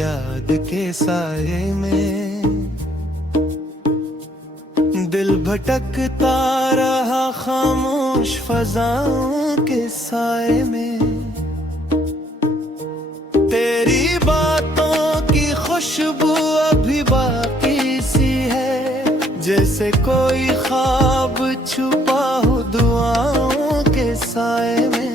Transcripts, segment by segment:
याद के साए में दिल भटकता रहा खामोश फजाओं के साए में। तेरी बातों की खुशबू अभी बाकी सी है, जैसे कोई ख्वाब छुपा हो दुआओं के साए में।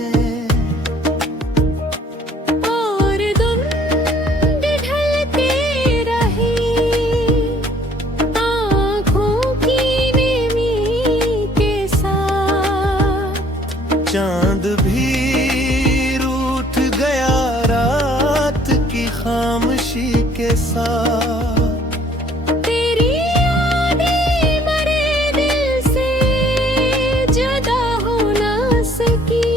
चांद भी रूठ गया रात की खामोशी के साथ। तेरी यादें मरे दिल से जुदा हो ना सकी,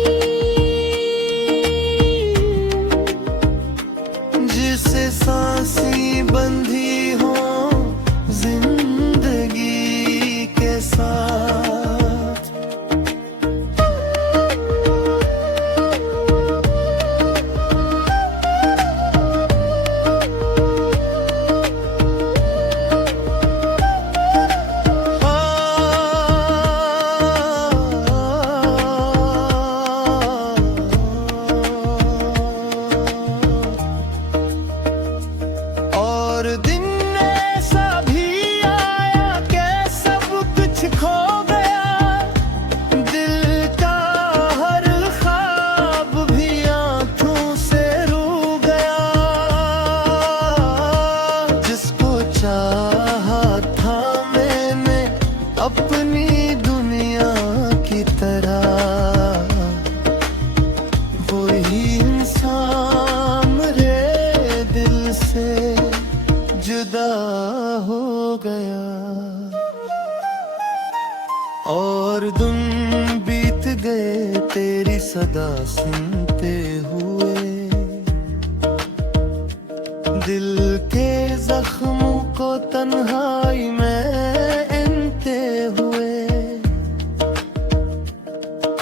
जिसे सांसें बंधी हो जिंदगी के साथ। और दिन ऐसा भी आया कि सब कुछ खो गया, दिल का हर ख्वाब भी आंखों से रू गया। जिसको चाहा था मैंने अपनी दुनिया की तरह, वही इंसान मेरे दिल से जुदा हो गया। और दिन बीत गए तेरी सदा सुनते हुए, दिल के जख्मों को तन्हाई में इनते हुए।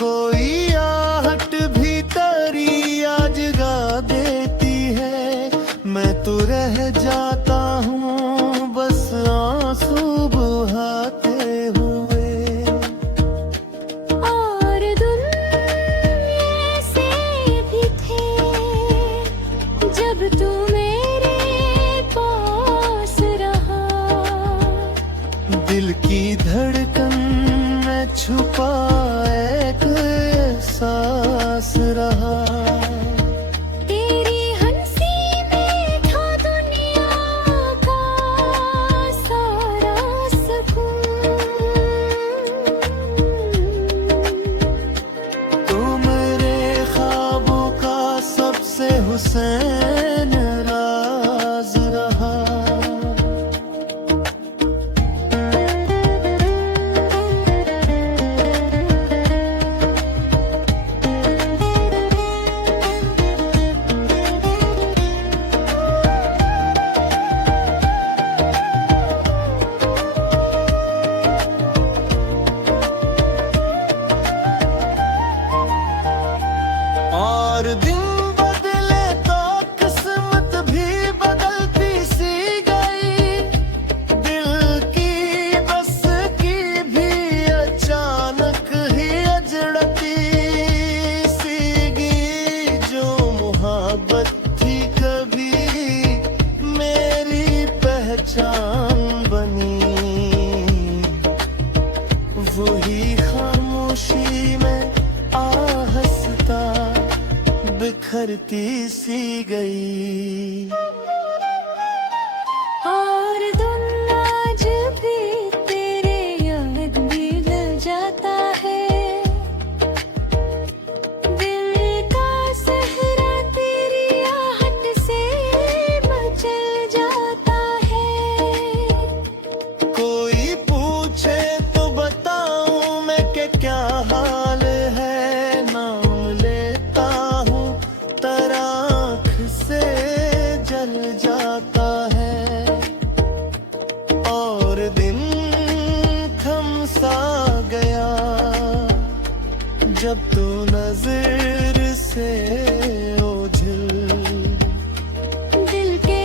कोई आहट भी तेरी आज गा देती है, मैं तो रह जाता हूँ बस आंसू बहाते हुए। और दिन ऐसे भी थे जब तू मेरे पास रहा, दिल की धड़कन में छुपा एक एहसास रहा। तेरी हंसी में था दुनिया का सारा सुकून। तू मेरे ख्वाबों का सबसे हुसैन राज रहा। और दिन बदले तो किस्मत भी बदलती सी गई, दिल की बस की भी अचानक ही अजड़ती सी गई। जो मोहब्बत थी कभी मेरी पहचान बनी, वही खामोशी में आहस्ता बिखरती सी गई। और दिन आज भी तेरे याद भी लग जाता है, दिल का सहरा तेरी आहट से मचल जाता है। कोई पूछे तो बताऊं मैं कि क्या हाल है, नाम लेता हूँ तराख से जल जाता है। और दिन थम सा गया जब तू नजर से ओझल दिल के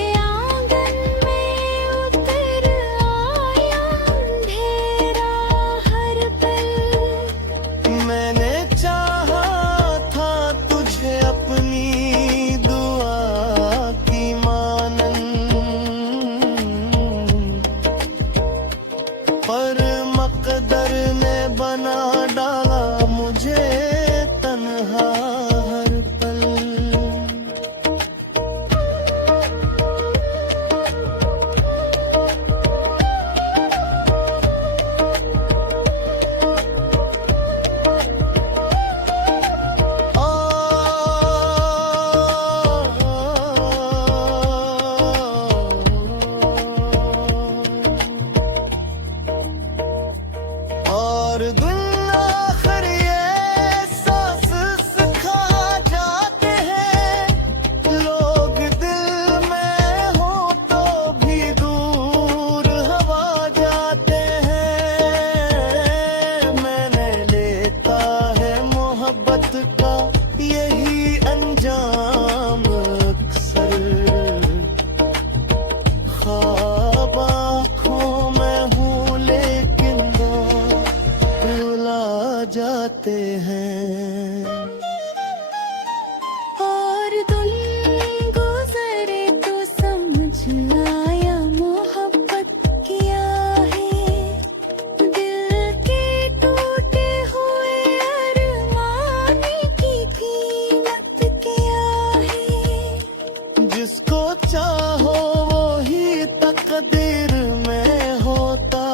चाहो वो ही तकदीर में होता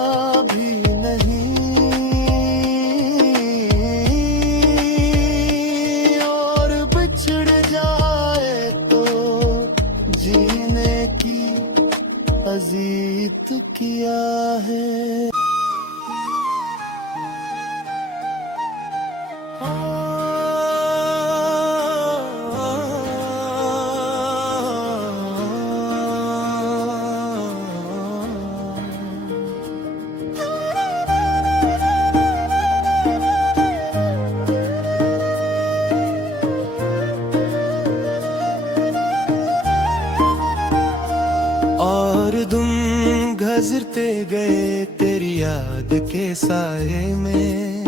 भी नहीं, और बिछड़ जाए तो जीने की अजीत किया है। और तुम गुजरते गए तेरी याद के साए में,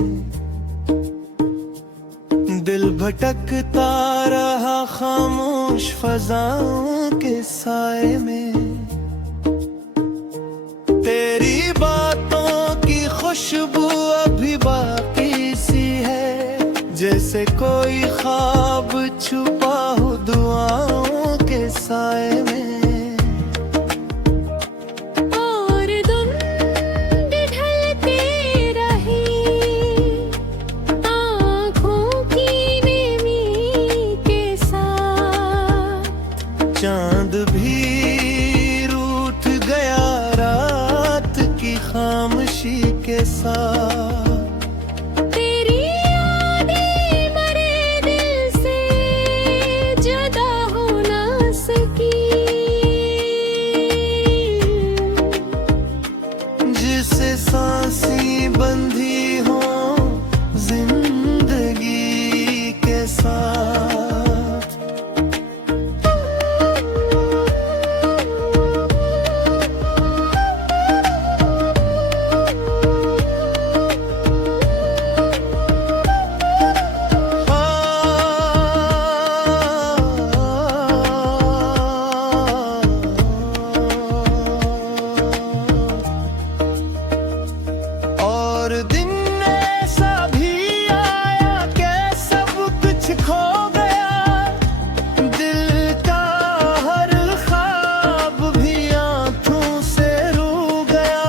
दिल भटकता रहा खामोश फजाओं के साए में। तेरी बातों की खुशबू अभी बाकी सी है, जैसे कोई ख्वाब छुपा हो दुआओं के साए में। चांद भी रूठ गया रात की खामोशी के साथ, तेरी यादें मरे दिल से जुदा हो ना सकी। जिसे सांसें बंधी हो जिंदगी के साथ। और दिन ऐसा भी आया कि सब कुछ खो गया, दिल का हर ख्वाब भी आंखों से रू गया।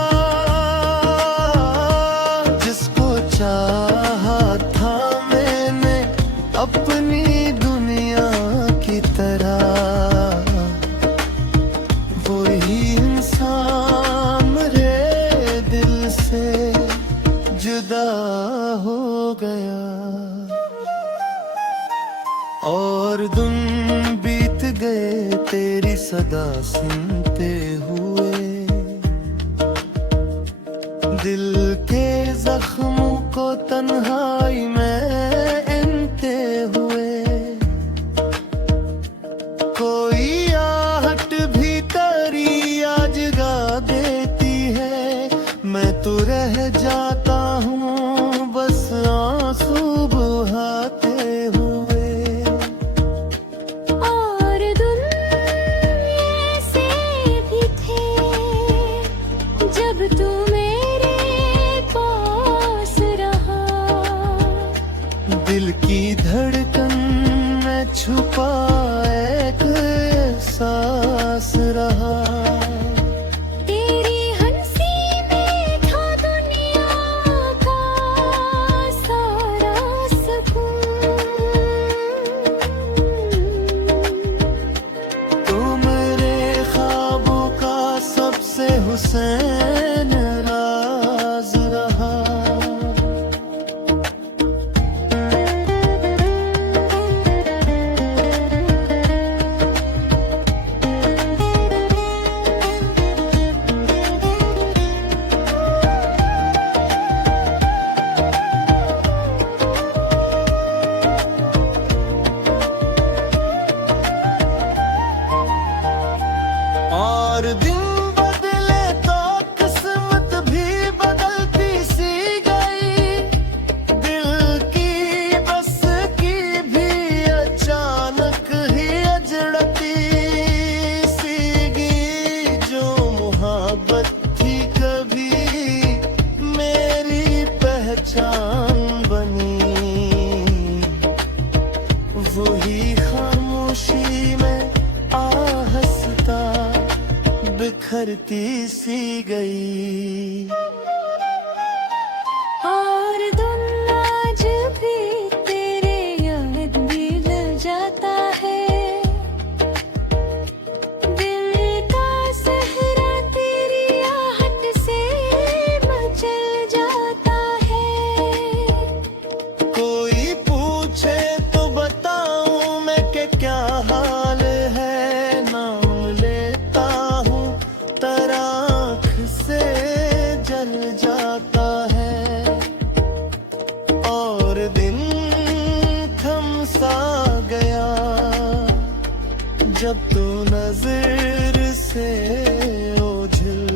जिसको चाहा था मैंने अपनी दुनिया की तरह, वही इंसान मेरे दिल से जुदा हो गया। और दिन बीत गए तेरी सदा सुनते हुए, दिल के जख्मों को तन्हाई में एनते हुए। कोई आहट भी तेरी आज जगा देती है, मैं तो रह जाता हूँ बस आंसू बहाते हुए। और दिन ऐसे भी थे जब तू मेरे पास रहा, दिल की धड़कन में छुपा एक एहसास रहा। तेरी हंसी में था दुनिया का सारा सुकून। तू मेरे ख्वाबों का सबसे हुसैन राज रहा। और दिन बदले तो किस्मत भी बदलती सी गई, दिल की बस की भी अचानक ही अजड़ती सी गई। जो मोहब्बत थी कभी मेरी पहचान बनी, वही खामोशी में आहस बिखरती सी गई। और दिन आज भी तेरे याद दिल जाता है, दिल का सहरा तेरी आहट से मचल जाता है। कोई पूछे तो बताऊं मैं कि क्या हाल है, नाम लेता हूँ तराख से जल जाता है। और दिन थम सा गया जब तू नजर से ओझल।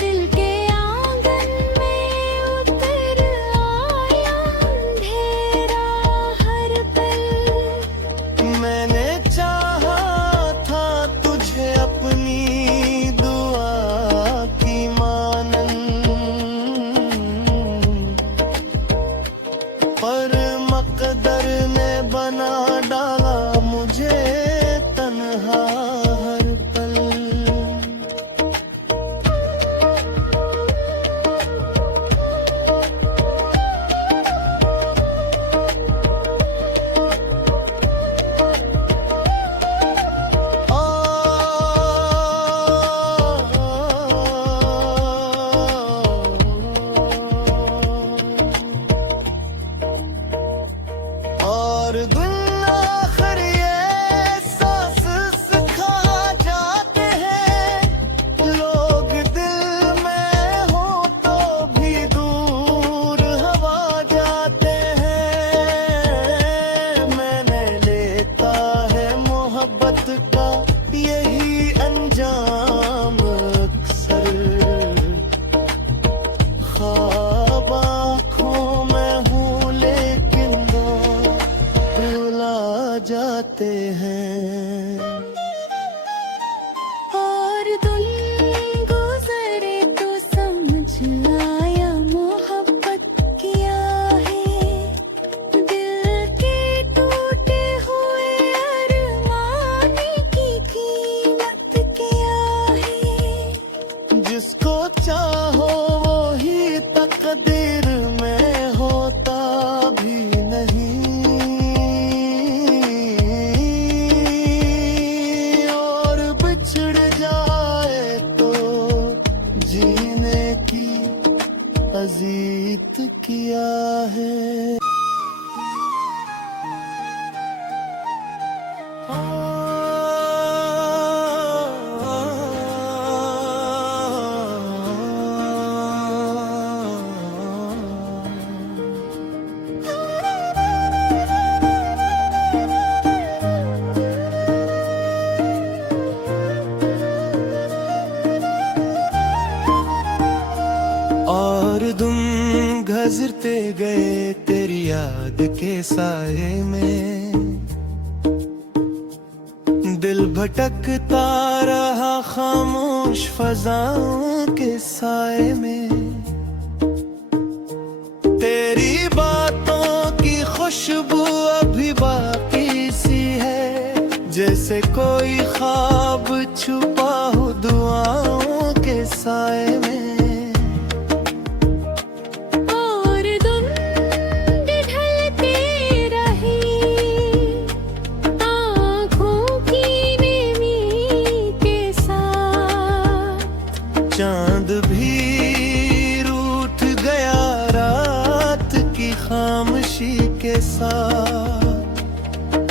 दिल के आंगन में उतर आया अंधेरा हर पल। मैंने चाहा था तुझे अपनी दुआ की मानंद, पर मकदर ने बना डाला मुझे तन्हा हर पल। और दिन आखिर ये सांस सिखा जाते हैं, लोग दिल में हो तो भी दूर हवा जाते हैं। मैंने लेता है मोहब्बत का यही अंजाम अक्सर, ख्वाब आँखों में हूँ लेकिन भुला जाते हैं। और दिन गुजरे तो समझ आया मोहब्बत क्या है, दिल के टूटे हुए अरमान की कीमत क्या है। जिसको चाहो वही तकदीर में होता भी नहीं, और बिछड़ जाए तो जीने की अजीत किया है। और तुम घसरते गए तेरी याद के साए में, दिल भटकता रहा खामोश फजाओं के साए में। तेरी बातों की खुशबू अभी बाकी सी है, जैसे कोई ख्वाब छुपा हो दुआओं के साए में। और धुंध ढलती रही आँखों की नेमी के साथ, चांद भी रूठ गया रात की खामोशी के साथ।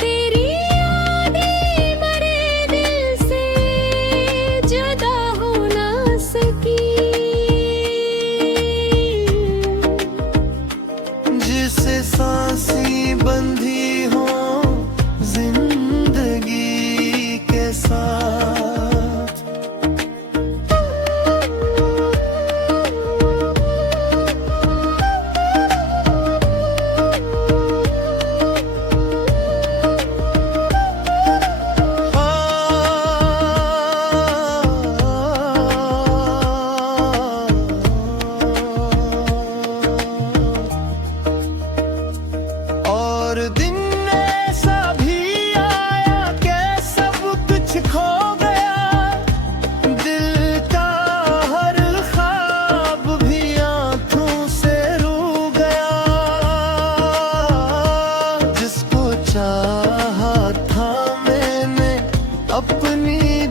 तेरी यादें मरे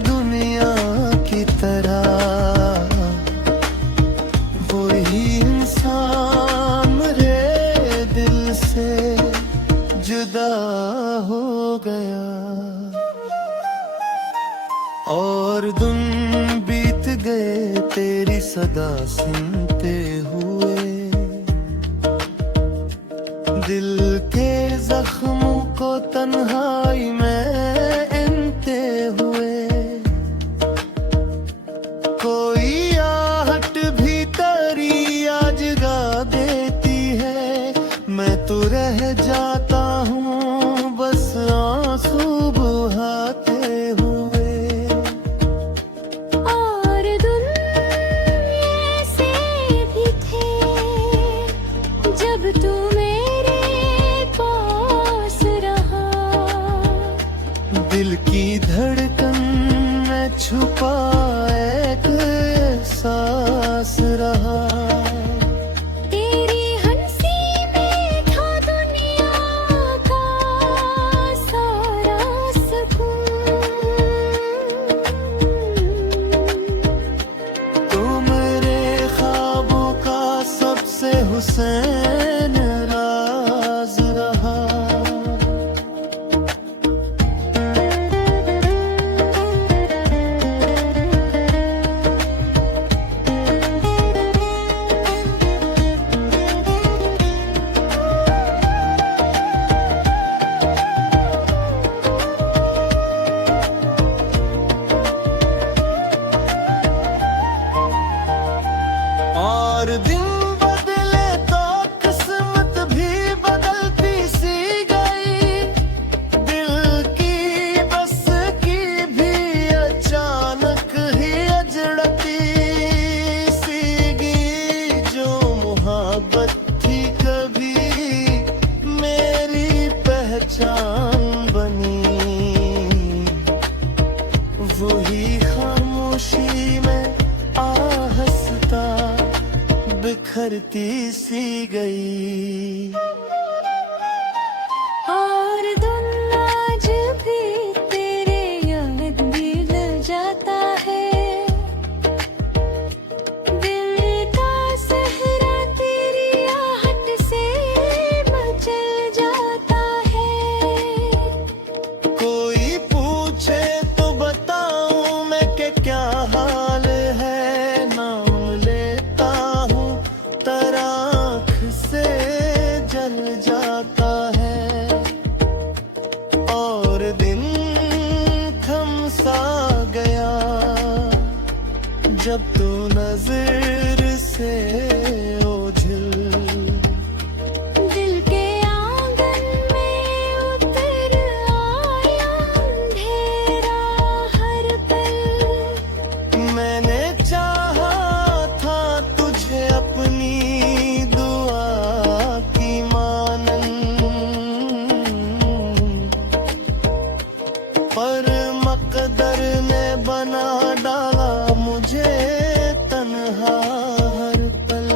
दुनिया की तरह वही इंसान रे दिल से जुदा हो गया। और दिन बीत गए तेरी सदा सुनते हुए, दिल के जख्मों को तन्हाई में इनते हुए। कोई आहट भी तेरी आज गा देती है, मैं तो रह जाता हूँ बस आंसू बहाते हुए। और दिन ऐसे भी थे जब तू मेरे पास रहा, दिल की धड़कन में छुपा एक एहसास रहा। तेरी हंसी में था दुनिया का सारा सुकून। तू मेरे ख्वाबों का सबसे हुसैन राज रहा। और दिन बदले तो किस्मत भी बदलती सी गई, दिल की बस की भी अचानक ही अजड़ती सी गई। जो मोहब्बत थी कभी मेरी पहचान बनी, वही खामोशी में आहस्ता बिखरती सी गई। और दिन आज भी तेरे याद दिल जाता है, दिल का सहरा तेरी आहट से मचल जाता है। कोई पूछे तो बताऊं मैं कि क्या हाल है, नाम लेता हूँ तराख से जल जाता है। और दिन थम सा गया जब तू नजर से ओझल दिल के आंगन में उतर आया अंधेरा हर पल। मैंने चाहा था तुझे अपनी दुआ की मानन, पर मकदर ने बना डाला मुझे तन्हा हर पल।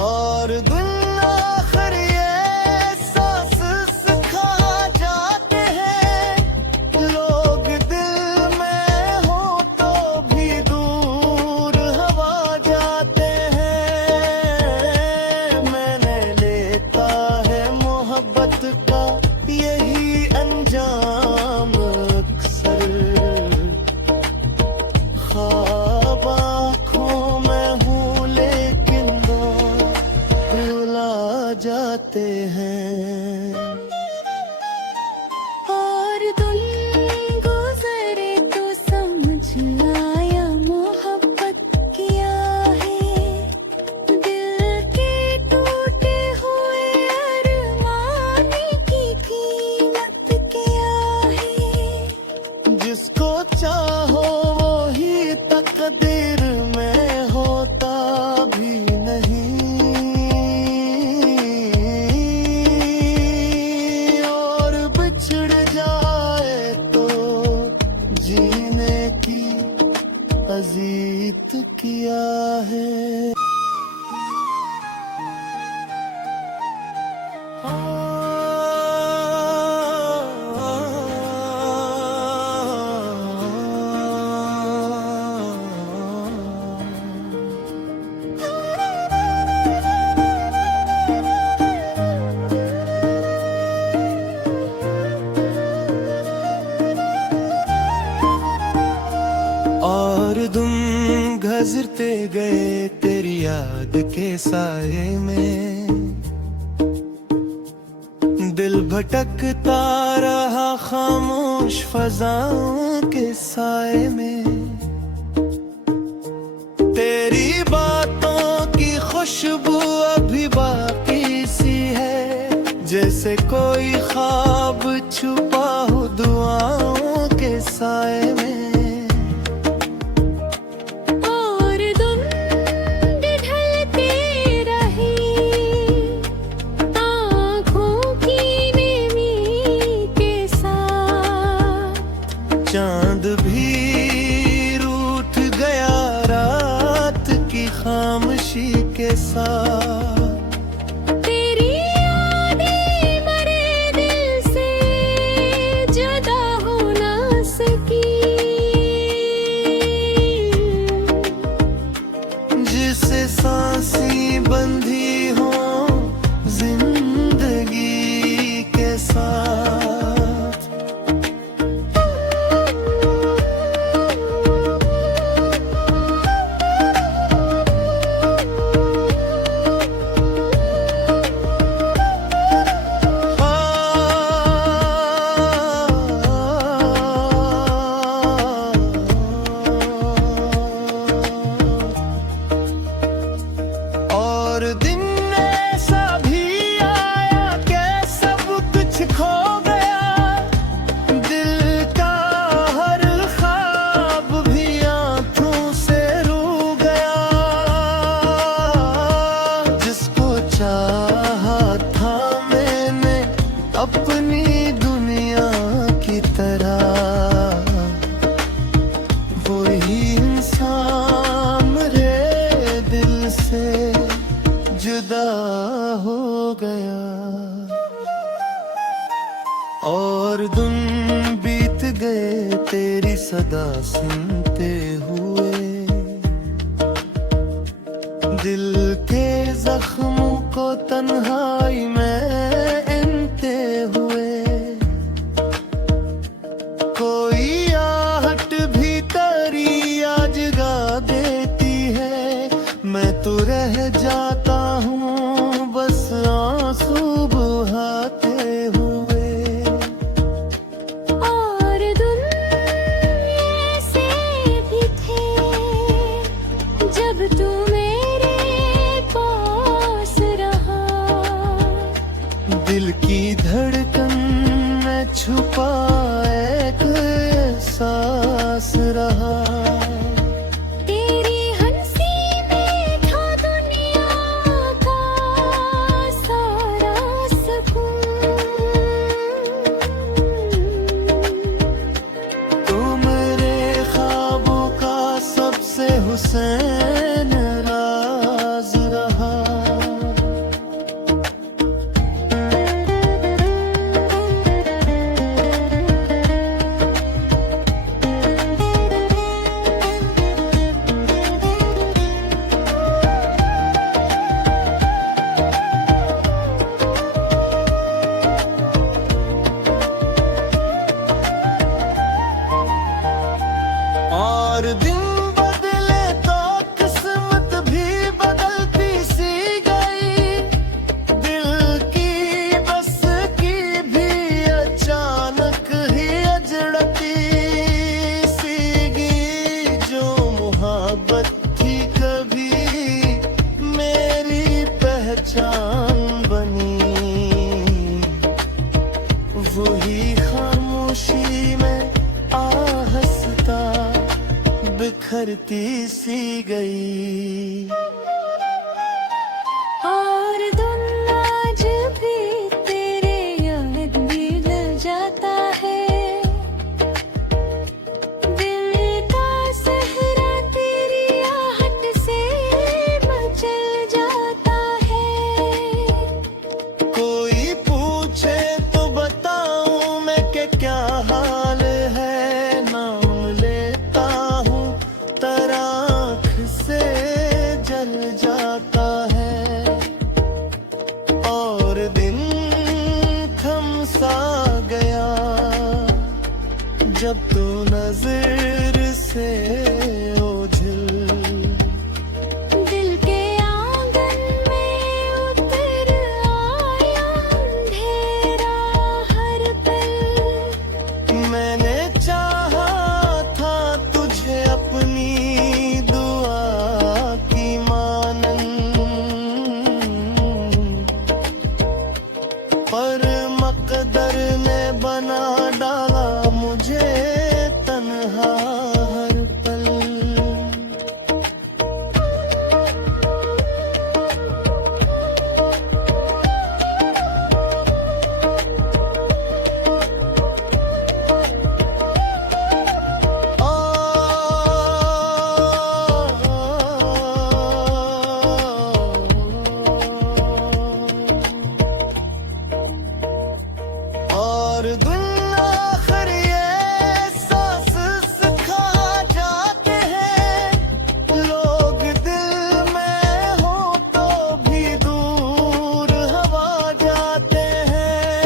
और दिन आखिर ये सांस सिखा जाते हैं, लोग दिल में हो तो भी दूर हवा जाते हैं। मैंने लेता है मोहब्बत का यही अंजाम अक्सर, ख्वाब आँखों में हूँ लेकिन दो रुला जाते हैं। और दिन गुजरे तो समझ आया मोहब्बत किया है, दिल के टूटे हुए अरमान की कीमत क्या है। जिसको चाहो वही तकदीर में होता भी नहीं, और तुम गुजरते गए तेरी याद के साए में, दिल भटकता रहा खामोश फजाओं के साए में। तेरी बातों की खुशबू अभी बाकी सी है, जैसे कोई ख्वाब छुपा हो दुआओं के साए में। चांद भी रूठ गया रात की खामोशी के साथ। तेरी यादें मरे दिल से जुदा हो ना सकी, जिसे सांसें बंधी हो जिंदगी के साथ। और दिन ऐसा भी आया कि सब कुछ खो गया, दिल का हर ख्वाब भी आंखों से रू गया। जिसको चाहा था मैंने अपनी दुनिया की तरह, वही इंसान मेरे दिल से जुदा हो गया। और दिन बीत गए तेरी सदा सुनते हुए, दिल के जख्मों को तन्हाई में इनते हुए। कोई आहट भी तेरी आज जगा देती है, मैं तो रह जाता हूँ बस आंसू बहाते हुए। और दिन ऐसे भी थे जब तू मेरे पास रहा, दिल की धड़कन में छुपा एक एहसास रहा। तेरी हंसी में था दुनिया का सारा सुकून। तू मेरे ख्वाबों का सबसे हुसैन राज रहा। और दिन बदले तो किस्मत भी बदलती सी गई, दिल की बस की भी अचानक ही अजड़ती सी गई। जो मोहब्बत थी कभी मेरी पहचान बनी, वही खामोशी में आहस्ता बिखरती सी गई। और दिन आज भी तेरे याद दिल जाता है, दिल का सहरा तेरी आहट से मचल जाता है। कोई और दिन थम सा गया जब तू नजर से ओझल। दिल के आंगन में उतर आया अंधेरा हर पल। मैंने चाहा था तुझे अपनी दुआ की मानंद, पर मकदर ने बना डाला मुझे तन्हा हर पल। और दुनिया आखिर ये सांस सिखा जाते हैं, लोग दिल में हो तो भी दूर हवा जाते हैं।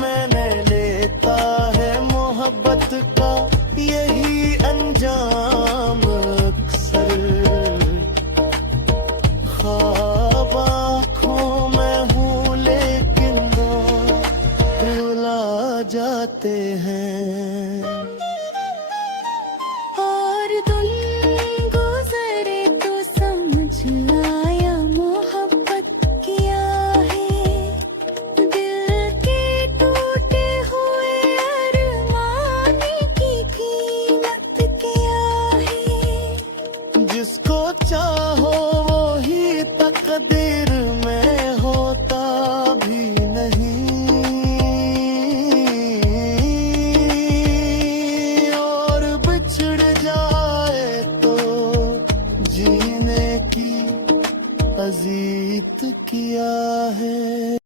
मैंने लेता है मोहब्बत का यही अंजाम अक्सर, ख्वाब आँखों में हूँ लेकिन रुला जाते हैं। और दिन गुजरे तो समझ आया मोहब्बत क्या है। दिल के टूटे हुए अरमान की कीमत क्या है। जिसको चाहो वो ही तकदीर में होता भी नहीं, और बिछड़ जाए तो जीने की अजीत किया है।